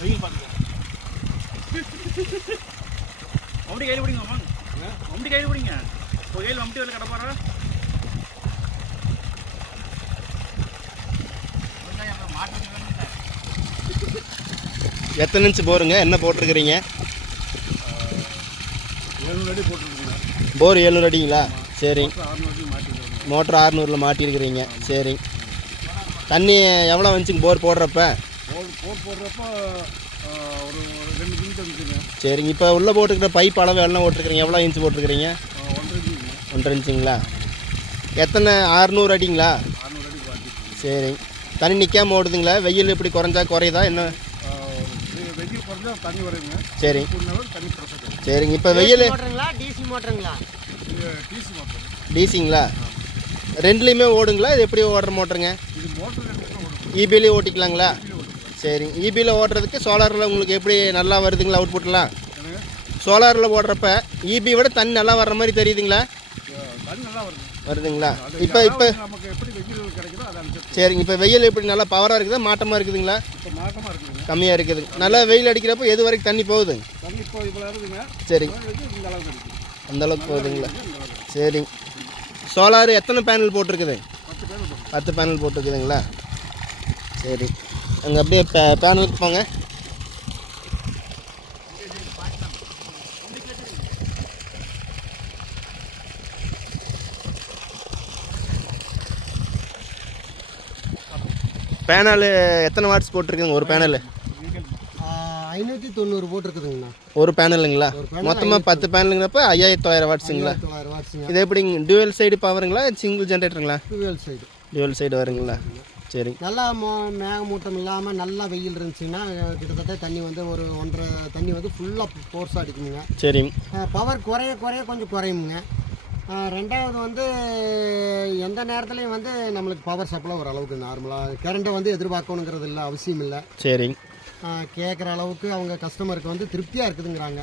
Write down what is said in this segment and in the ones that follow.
வெயில் பார்த்துக்க. மம்டி கையில் பிடிங்க வாங்க. மம்டி கையில் பிடிங்க. ஒரு கையில் மம்டி வரல கடப்பாரா. எத்தனை இன்ச்சு போருங்க? என்ன போட்டிருக்கிறீங்க? 700 அடி போட்டுருக்குங்க. போர் 700 அடிங்களா? சரி. 600 மாட்டிருக்கிறோம். மோட்டர் 600ல் மாட்டியிருக்கிறீங்க. சரி. தண்ணி எவ்வளோ வந்துச்சுங்க போர் போடுறப்ப? போர் போடுறப்போ ஒரு 2 கிலோமீட்டர் வந்துச்சுங்க. சரிங்க. இப்போ உள்ளே போட்டுக்கிற பைப் அளவு எல்லாம் போட்டிருக்கிறீங்க? எவ்வளோ இன்ச்சு போட்டிருக்கிறீங்க? 1.5 இன்ச்சுங்க. 1.5 இன்ச்சுங்களா? எத்தனை 600 அடிங்களா? 600 அடி பாட்டிருக்கு. சரி. தண்ணி நிற்காம ஓடுதுங்களா? வெயில் இப்படி குறைஞ்சா குறையுதா என்ன? வெயில் குறைஞ்சா தண்ணி வருங்க. சரி தண்ணி பிரச்சனை. சரிங்க. இப்போ வெயில் மோட்டருங்களா டிசி மோட்டருங்களா? DC motor. டிசிங்களா? ரெண்டுலேயுமே ஓடுங்களா? இது எப்படி ஓடுற மோட்டருங்க? இது மோட்டர் ரெண்டுமே ஓடும். இபிலேயே ஓட்டிக்கலாங்களா? சரிங்க. இபியில் ஓட்டுறதுக்கு சோலாரில் உங்களுக்கு எப்படி நல்லா வருதுங்களா அவுட்புட்லாம்? சோலாரில் ஓடுறப்ப இபி விட தண்ணி நல்லா வர்ற மாதிரி தெரியுதுங்களா? தண்ணி நல்லா வருது. வருதுங்களா? இப்போ நமக்கு எப்படி வெயில் கிடைக்குதோ அதை அனுப்பிச்சு. சரிங்க. இப்போ வெயில் எப்படி நல்லா பவராக இருக்குதா மாட்டமாக இருக்குதுங்களா? இப்போ மாட்டமாக இருக்குதுங்க. கம்மியாக இருக்குது. நல்லா வெயில் அடிக்கிறப்போ எது வரைக்கும் தண்ணி போகுது? தண்ணி இப்போ இவ்வளோ இருக்குதுங்க. சரிங்க. இந்த அளவுக்கு இருக்குது. அந்த அளவுக்கு போகுதுங்களா? சரிங்க. சோலார் எத்தனை பேனல் போட்டிருக்குது? 10 பேனல் போட்டிருக்குதுங்களா? சரி. அங்கே அப்படியே பேனலுக்கு போங்க. பேனல் எத்தனை வாட்ஸ் போட்டிருக்குங்க ஒரு பேனல்? 590 போட்டிருக்குதுங்கண்ணா. ஒரு பேனலுங்களா? மொத்தமாக 10 பேனலுங்கிறப்ப 5900 வாட்ஸுங்களா? 900 வாட்ஸுங்க. இது எப்படிங்க டியூவல் சைடு பவருங்களா சிங்கிள் ஜென்ரேட்டருங்களா? டியூவல் சைடு வருங்களா? சரி. நல்லா மேகமூட்டம் இல்லாமல் நல்லா வெயில் இருந்துச்சுன்னா கிட்டத்தட்ட தண்ணி வந்து ஒரு 1.5 தண்ணி வந்து ஃபுல்லாக ஃபோர்ஸாக அடிக்குங்க. சரிங்க. பவர் குறைய கொஞ்சம் குறையுங்க. ரெண்டாவது வந்து எந்த நேரத்துலையும் வந்து நம்மளுக்கு பவர் சப்ளை ஓரளவுக்கு நார்மலாக கரண்ட்டை வந்து எதிர்பார்க்கணுங்கிறது இல்லை, அவசியம் இல்லை. சரிங்க. கேட்குற அளவுக்கு அவங்க கஸ்டமருக்கு வந்து திருப்தியாக இருக்குதுங்கிறாங்க.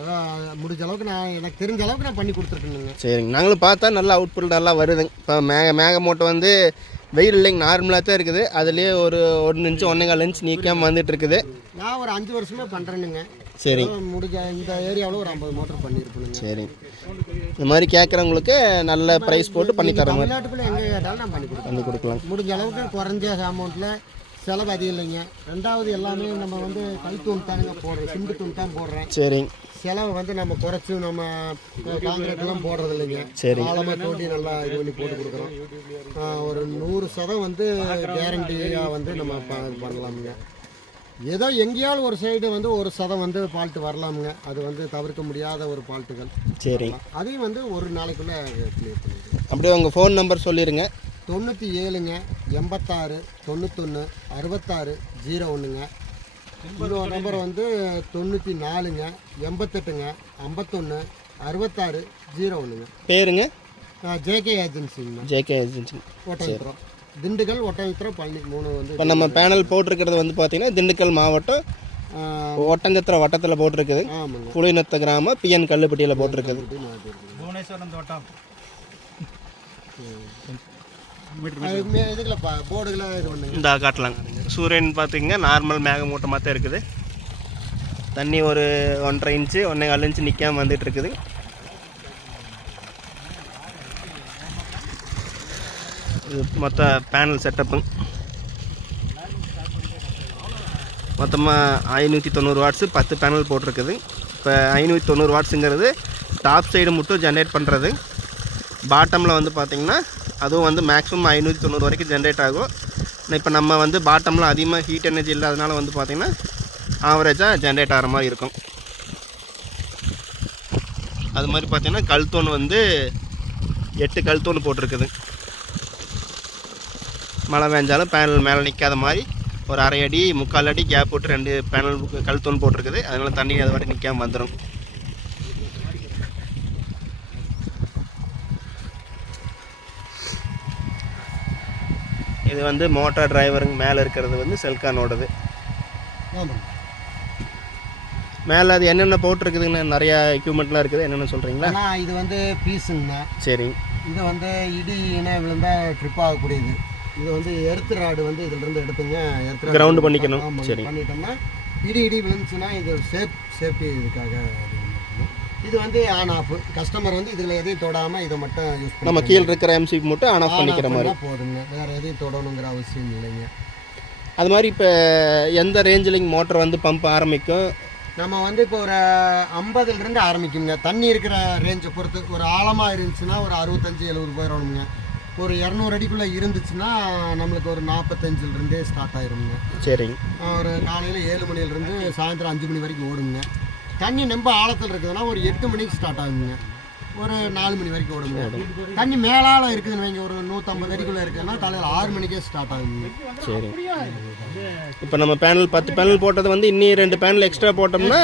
ஏதோ முடிஞ்ச அளவுக்கு எனக்கு தெரிஞ்ச அளவுக்கு நான் பண்ணி கொடுத்துருக்கேனுங்க. சரிங்க. நாங்களும் பார்த்தா நல்லா அவுட்புட் நல்லா வருதுங்க. இப்போ மேகமூட்டம் வந்து வெயில் இல்லைங்க, நார்மலாக தான் இருக்குது. அதுலேயே ஒரு 1 இன்ச்சு 1.25 இன்ச்சு நீக்காமல் வந்துட்டு இருக்குது. நான் ஒரு 5 வருஷமே பண்ணுறேனுங்க. சரி. முடிஞ்ச இந்த ஏரியாவில் ஒரு 50 மோட்டர் பண்ணியிருப்பேனுங்க. சரி. இந்த மாதிரி கேட்குறவங்களுக்கு நல்ல ப்ரைஸ் போட்டு பண்ணி தர மாதிரி தமிழ்நாட்டுக்குள்ளே எங்கே கேட்டாலும் நான் பண்ணி கொடுக்கலாம். முடிஞ்ச அளவுக்கு குறைஞ்ச அமௌண்ட்டில் செலவு அதிகம் இல்லைங்க. ரெண்டாவது எல்லாமே நம்ம வந்து கைத்தூண் தானுங்க போடுறோம், சிண்டு தூண் தான் போடுறேன். சரிங்க. செலவு வந்து நம்ம குறைச்சி நம்ம காங்கிரீட்லாம் போடுறது இல்லைங்க. சரி. ஆழமாக தோண்டி நல்லா இது பண்ணி போட்டு கொடுக்குறோம். ஒரு 100% வந்து கேரண்டியாக வந்து நம்ம பண்ணலாமுங்க. ஏதோ எங்கேயாவது ஒரு சைடு வந்து 1% வந்து ஃபால்ட்டு வரலாமுங்க. அது வந்து தவிர்க்க முடியாத ஒரு ஃபால்ட்டுகள். சரி. அதையும் வந்து ஒரு நாளைக்குள்ளே கிளியர் பண்ணிடுங்க. அப்படியே உங்கள் ஃபோன் நம்பர் சொல்லிடுங்க. 97ங்க 86 91 66 01ங்க. இன்னொரு நம்பர் வந்து 94ங்க 88ங்க 51 66 01ங்க. பேருங்க? ஜேகே ஏஜென்சிங்க. JK agency. ஒட்டவித்திரம், திண்டுக்கல், ஒட்டவித்திரம், பழனி 3 வந்து. இப்போ நம்ம பேனல் போட்டிருக்கிறது வந்து பார்த்தீங்கன்னா திண்டுக்கல் மாவட்டம் ஒட்டஞ்சத்திரம் வட்டத்தில் போட்டிருக்குது. ஆமாங்க. புலிநத்த கிராமம் பிஎன் கல்லுப்பட்டியில் போட்டிருக்குது. புவனேஸ்வரம் தோட்டம். இதுக்குள்ள போர்டுகளை இது பண்ணுங்க. இந்த காட்டலாங்க. சூரியன் பார்த்திங்கன்னா நார்மல் மேகமூட்டமாக தான் இருக்குது. தண்ணி ஒரு 1.5 இன்ச்சு 1.25 இன்ச்சு நிற்காமல் வந்துட்டு இருக்குது. இது மொத்த பேனல் செட்டப்புங்க. மொத்தமாக 590 வாட்ஸு 10 பேனல் போட்டிருக்குது. இப்போ 590 வாட்ஸுங்கிறது டாப் சைடு மட்டும் ஜென்ரேட் பண்ணுறது. பாட்டமில் வந்து பார்த்திங்கன்னா அதுவும் வந்து மேக்ஸிமம் 590 வரைக்கும் ஜென்ரேட் ஆகும். இப்போ நம்ம வந்து பாட்டமில் அதிகமாக ஹீட் எனர்ஜி இல்லாதனால வந்து பார்த்திங்கன்னா ஆவரேஜாக ஜென்ரேட் ஆகிற மாதிரி இருக்கும். அது மாதிரி பார்த்திங்கன்னா கல்தோன் வந்து 8 கல்தோன் போட்டிருக்குது. மழை பெஞ்சாலும் பேனல் மேலே நிற்காத மாதிரி ஒரு 1/2 அடி 3/4 அடி கேப் போட்டு 2 பேனல் கல்தோன் போட்டிருக்குது. அதனால் தண்ணி அதை வாட்டி நிற்காமல் வந்துடும். இது வந்து மோட்டார் டிரைவருங்க மேலே இருக்கிறது வந்து செல்கானோடது. மேலே அது என்னென்ன போட்டிருக்குதுங்கண்ணா? நிறையா எக்யூப்மெண்ட்லாம் இருக்குது. என்னென்ன சொல்கிறீங்களா? இது வந்து பீஸுங்கண்ணா. சரி. இது வந்து இடி இணை விழுந்தால் ட்ரிப் ஆகக்கூடியது. இது வந்து எர்த் ராடு வந்து இதிலிருந்து எடுத்துங்க எர்த் கிரவுண்டு பண்ணிக்கணும். சரி, பண்ணிட்டோம்னா இடி விழுந்துச்சுன்னா இது சேஃப்டி இதுக்காக இது வந்து ஆன் ஆஃப். கஸ்டமர் வந்து இதில் எதையும் தொடாமல் இதை மட்டும் யூஸ் பண்ணி நம்ம கீழே இருக்கிற எம்சிபி மட்டும் ஆன் ஆஃப் பண்ணிக்கிற மாதிரி போதுங்க. வேறு எதையும் தொடணுங்கிற அவசியம் இல்லைங்க. அது மாதிரி இப்போ எந்த ரேஞ்சிலிங் மோட்டர் வந்து பம்ப் ஆரம்பிக்கும்? நம்ம வந்து இப்போ ஒரு 50லேருந்து ஆரம்பிக்குங்க. தண்ணி இருக்கிற ரேஞ்சை பொறுத்து ஒரு ஆழமாக இருந்துச்சுன்னா ஒரு 65-70 போயிடணுங்க. ஒரு 200 அடிக்குள்ளே இருந்துச்சுன்னா நம்மளுக்கு ஒரு 45லேருந்தே ஸ்டார்ட் ஆயிருங்க. சரிங்க. ஒரு காலையில் 7 மணிலேருந்து சாயந்தரம் 5 மணி வரைக்கும் ஓடுங்க. தண்ணி ரொம்ப ஆழத்தில் இருக்குதுன்னா ஒரு 8 மணிக்கு ஸ்டார்ட் ஆகுங்க. ஒரு 4 மணி வரைக்கும் ஓடுங்க. தண்ணி மேலால் இருக்குதுன்னு வைங்க, ஒரு 150 அடிக்குள்ளே இருக்குதுன்னா காலையில் 6 மணிக்கே ஸ்டார்ட் ஆகுங்க. சரி. இப்போ நம்ம பேனல் 10 பேனல் போட்டது வந்து இன்னி 2 பேனல் எக்ஸ்ட்ரா போட்டோம்னா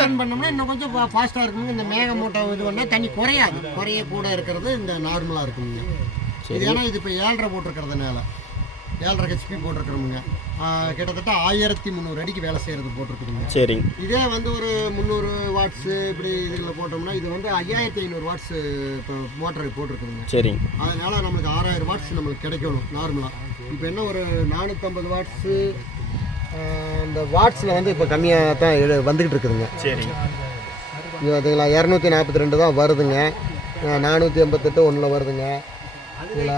இன்னும் கொஞ்சம் ஃபாஸ்ட்டாக இருக்குங்க. இந்த மேக மூட்டை இது பண்ணால் தண்ணி குறையாது. குறைய கூட இருக்கிறது இந்த நார்மலாக இருக்குங்க. இது ஏன்னா இது இப்போ 7.5 போட்டிருக்கிறதுனால 7.5 ஹெச்பி போட்டிருக்கிறோமுங்க. கிட்டத்தட்ட 1300 அடிக்கு வேலை செய்கிறது போட்டிருக்குதுங்க. சரி. இதே வந்து ஒரு 300 வாட்ஸு இப்படி இதில் போட்டோம்னா இது வந்து 5500 வாட்ஸு இப்போ மோட்டருக்கு போட்டிருக்குதுங்க. சரி. அதனால் நம்மளுக்கு 6000 வாட்ஸ் நம்மளுக்கு கிடைக்கணும் நார்மலாக. இப்போ என்ன ஒரு 450 வாட்ஸு இந்த வாட்ஸில் வந்து இப்போ கம்மியாக தான் வந்துக்கிட்டு இருக்குதுங்க. சரி. இது பார்த்தீங்களா 242 தான் வருதுங்க. 488 ஒன்றில் வருதுங்க. இதில்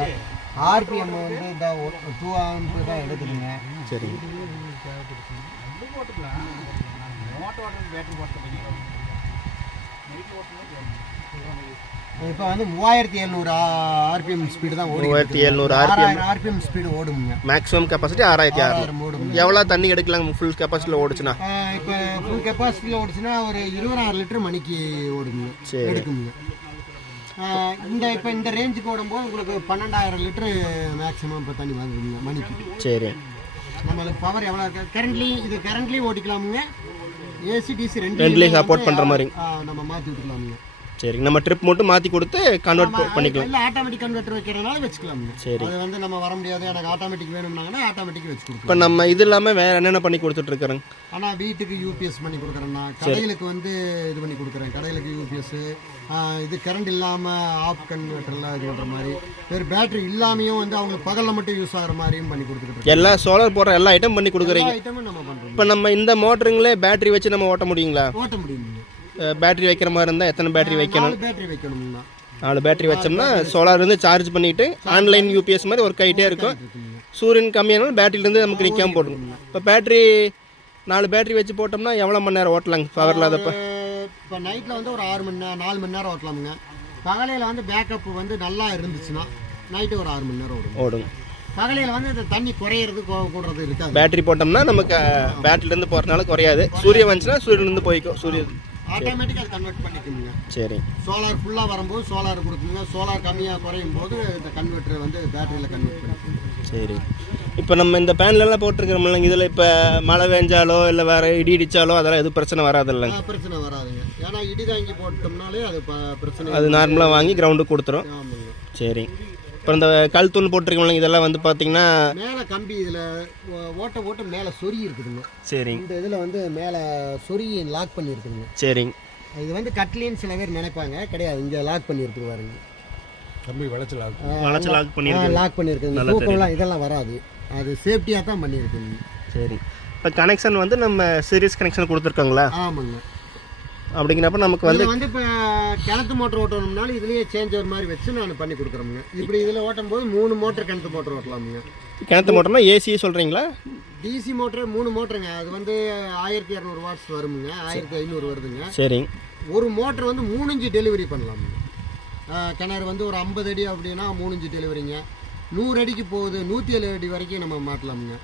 ஆர்பிஎம் வந்து இந்த 2 ஆம்ப் தான் எடுக்குதுங்க. சரி. இப்போ வந்து 3700 ஆர்பிஎம் ஸ்பீடு தான் ஓடும். 3700 ஆர்பிஎம் ஸ்பீடு ஓடுங்க. மேக்ஸிமம் கெப்பாசிட்டி 6600 ஓடும். எவ்வளோ தண்ணி எடுக்கலாங்க ஃபுல் கெப்பாசிட்டியில் ஓடுச்சுன்னா? இப்போ ஃபுல் கெப்பாசிட்டியில் ஓடுச்சுன்னா ஒரு 26 லிட்டர் மணிக்கு ஓடுங்க. சரி. எடுக்குங்க. இந்த ரேஞ்சுக்கு ஓடும்போது உங்களுக்கு 12000 லிட்டரு மேக்ஸிமம் இப்போ தண்ணி வாங்குவீங்க மணிக்கு. சரி. நம்மளுக்கு பவர் எவ்வளோ இருக்குது இது கரண்ட்லி ஓட்டிக்கலாமுங்க. ஏசி டிசி ரெண்டுலேயும் சப்போர்ட் பண்ணுற மாதிரி நம்ம மாற்றி விட்டுக்கலாமுங்க. சரி. நம்ம ட்ரிப் மட்டும் மாற்றி கொடுத்து கன்வெர்ட் பண்ணிக்கலாம். இல்லை ஆட்டோமேட்டிக் கன்வெர்ட்டர் வைக்கிறனால வச்சுக்கலாமுங்க. சரி. அது வந்து நம்ம வர முடியாது எனக்கு ஆட்டோமேட்டிக் வேணும்னாங்கன்னா ஆட்டோமேட்டிக் வச்சு கொடுக்கலாம். இப்போ நம்ம இது இல்லாமல் வேறு என்னென்ன பண்ணி கொடுத்துட்ருக்குறோங்க? ஆனால் வீட்டுக்கு யூபிஎஸ் பண்ணி கொடுக்குறேன்னா, கடைகளுக்கு வந்து இது பண்ணி கொடுக்குறேன். கடைகளுக்கு யூபிஎஸ் இது கரண்ட் இல்லாமல் ஆஃப் கன்வெர்ட்டர்லாம் இது பண்ணுற மாதிரி, வேறு பேட்டரி இல்லாமையும் வந்து அவங்களுக்கு பகலில் மட்டும் யூஸ் ஆகிற மாதிரியும் பண்ணி கொடுத்துக்கிட்டு எல்லா சோலார் போடுற எல்லா ஐட்டம் பண்ணி கொடுக்குறீங்க. ஐட்டமும் நம்ம பண்ணுறோம். இப்போ நம்ம இந்த மோட்டருங்களே பேட்டரி வச்சு நம்ம ஓட்ட முடியுங்களா? ஓட்ட முடியுங்க. பேட்டரி வைக்கிற மாதிரி இருந்தால் எத்தனை பேட்டரி வைக்கணும்? 4 பேட்டரி வைக்கணும்னா 4 பேட்டரி வச்சோம்னா சோலார் இருந்து சார்ஜ் பண்ணிவிட்டு ஆன்லைன் யூபிஎஸ் மாதிரி ஒர்க் ஆகிட்டே இருக்கும். சூரியன் கம்மியானாலும் பேட்டரியிலேருந்து நமக்கு நிற்காமல் போடணும். இப்போ பேட்டரி 4 பேட்டரி வச்சு போட்டோம்னா எவ்வளோ மணி நேரம் ஓட்டலாங்க பவர் இல்லாதப்போ? இப்போ நைட்டில் வந்து ஒரு 4 மணி நேரம் ஓட்டலாமுங்க. பகலையில் வந்து பேக்கப் வந்து நல்லா இருந்துச்சுன்னா நைட்டு ஒரு 6 மணி நேரம் ஓடும். பகலையில் வந்து இந்த தண்ணி குறையிறது கூடுறது இருக்காது. பேட்டரி போட்டோம்னா நமக்கு பேட்டரியிலேருந்து போகிறதுனால குறையாது. சூரியன் வந்துச்சுன்னா சூரியன்லேருந்து போய்க்கும். சூரியன் ஆட்டோமேட்டிக்காக அது கன்வெர்ட் பண்ணிக்கணுங்க. சரி. சோலார் ஃபுல்லாக வரும்போது சோலார் கொடுக்குங்க. சோலார் கம்மியாக குறையும் போது இந்த கன்வெர்ட்டர் வந்து பேட்டரியில் கன்வெர்ட் பண்ணிக்கணும். சரி. இப்போ நம்ம இந்த பேனலெல்லாம் போட்டிருக்கிறோம்லங்க, இதில் இப்போ மழை பெஞ்சாலோ இல்லை வேறு இடி இடித்தாலோ அதெல்லாம் எதுவும் பிரச்சனை வராது இல்லைங்க? பிரச்சனை வராதுங்க. ஏன்னா இடி தாங்கி போட்டோம்னாலே அது பிரச்சனை. அது நார்மலாக வாங்கி கிரவுண்டுக்கு கொடுத்துரும். ஆமாங்க. சரி. இப்போ இந்த கல் தூள் போட்டிருக்கோம்ல, இதெல்லாம் வந்து பார்த்தீங்கன்னா மேலே கம்பி இதில் ஓட்ட மேலே சொறி இருக்குதுங்க. சரி. இந்த இதில் வந்து மேலே சொறி லாக் பண்ணியிருக்குதுங்க. சரிங்க. இது வந்து கட்லின்னு சில பேர் நினைப்பாங்க, கிடையாது. இங்கே லாக் பண்ணியிருக்கு பாருங்க. கம்பி வளைச்சு லாக் லாக் பண்ணியிருக்குங்க. தூக்கம்லாம் இதெல்லாம் வராது. அது சேஃப்டியாக தான் பண்ணியிருக்குங்க. சரி. இப்போ கனெக்ஷன் வந்து நம்ம சீரிஸ் கனெக்ஷன் கொடுத்துருக்கோங்களா? ஆமாங்க. அப்படிங்கிறப்ப நமக்கு வந்து இப்போ கிணத்து மோட்டர் ஓட்டணும்னாலும் இதுலேயே சேஞ்சர் மாதிரி வச்சு நான் பண்ணி கொடுக்குறோமுங்க. இப்படி இதில் ஓட்டும் போது 3 மோட்டர் கிணத்து மோட்டர் ஓட்டலாமுங்க. கிணத்து மோட்டர்னா ஏசியே சொல்கிறீங்களா? டிசி மோட்டர் 3 மோட்டருங்க. அது வந்து 1200 வாட்ஸ் வருமுங்க. 1500 வருதுங்க. சரி. ஒரு மோட்டர் வந்து 3 இன்ச்சு டெலிவரி பண்ணலாமுங்க. கிணறு வந்து ஒரு 50 அடி அப்படின்னா 3 இன்ச்சு டெலிவரிங்க. 100 அடிக்கு போகுது 107 அடி வரைக்கும் நம்ம மாட்டலாமுங்க.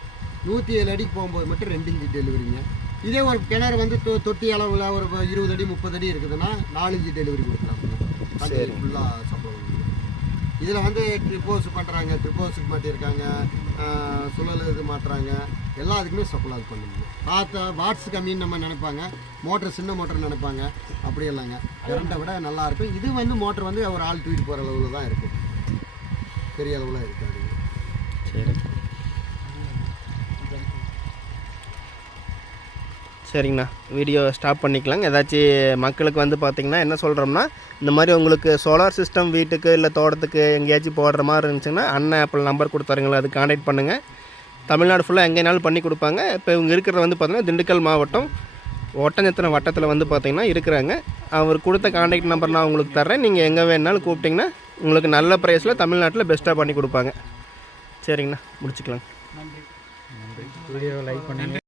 107 அடிக்கு போகும்போது மட்டும் 2 இன்ச்சு டெலிவரிங்க. இதே ஒரு கிணறு வந்து தொட்டி அளவில் ஒரு 20 அடி 30 அடி இருக்குதுன்னா 4 இன்ச்சு டெலிவரி கொடுக்கலாமுங்க. சரி. ஃபுல்லாக சப்போர்ட். இதில் வந்து ட்ரிப்போஸ் பண்ணுறாங்க, ட்ரிப்போஸுக்கு மாட்டியிருக்காங்க, சுழல் இது மாட்டுறாங்க, எல்லாத்துக்குமே சப்ளை பண்ணுங்க. பார்த்தா வாட்ஸ் கம்மின்னு நம்ம நினைப்பாங்க, மோட்டர் சின்ன மோட்டர் நினைப்பாங்க. அப்படி இல்லைங்க, கரண்ட்டை விட நல்லாயிருக்கும். இது வந்து மோட்டர் வந்து ஒரு ஆள் தூக்கிட்டு போகிற அளவில் தான் இருக்கும், பெரிய அளவில் இருக்காது. சரி. சரிங்கண்ணா, வீடியோ ஸ்டாப் பண்ணிக்கலாங்க. ஏதாச்சும் மக்களுக்கு வந்து பார்த்திங்கன்னா என்ன சொல்கிறோம்னா, இந்த மாதிரி உங்களுக்கு சோலார் சிஸ்டம் வீட்டுக்கு இல்லை தோட்டத்துக்கு எங்கேயாச்சும் போடுற மாதிரி இருந்துச்சுன்னா அண்ணன் ஆப்பிள் நம்பர் கொடுத்தாருங்களா, அது கான்டாக்ட் பண்ணுங்கள். தமிழ்நாடு ஃபுல்லாக எங்கேனாலும் பண்ணி கொடுப்பாங்க. இப்போ இவங்க இருக்கிறது வந்து பார்த்திங்கன்னா திண்டுக்கல் மாவட்டம் ஒட்டஞ்சத்திரம் வட்டத்தில் வந்து பார்த்திங்கன்னா இருக்கிறாங்க. அவர் கொடுத்த கான்டாக்ட் நம்பர் நான் உங்களுக்கு தர்றேன். நீங்கள் எங்கே வேணாலும் கூப்பிட்டிங்கன்னா உங்களுக்கு நல்ல ப்ரைஸில் தமிழ்நாட்டில் பெஸ்ட்டாக பண்ணி கொடுப்பாங்க. சரிங்கண்ணா, முடிச்சுக்கலாம். நன்றி. வீடியோ லைக் பண்ணுங்கள்.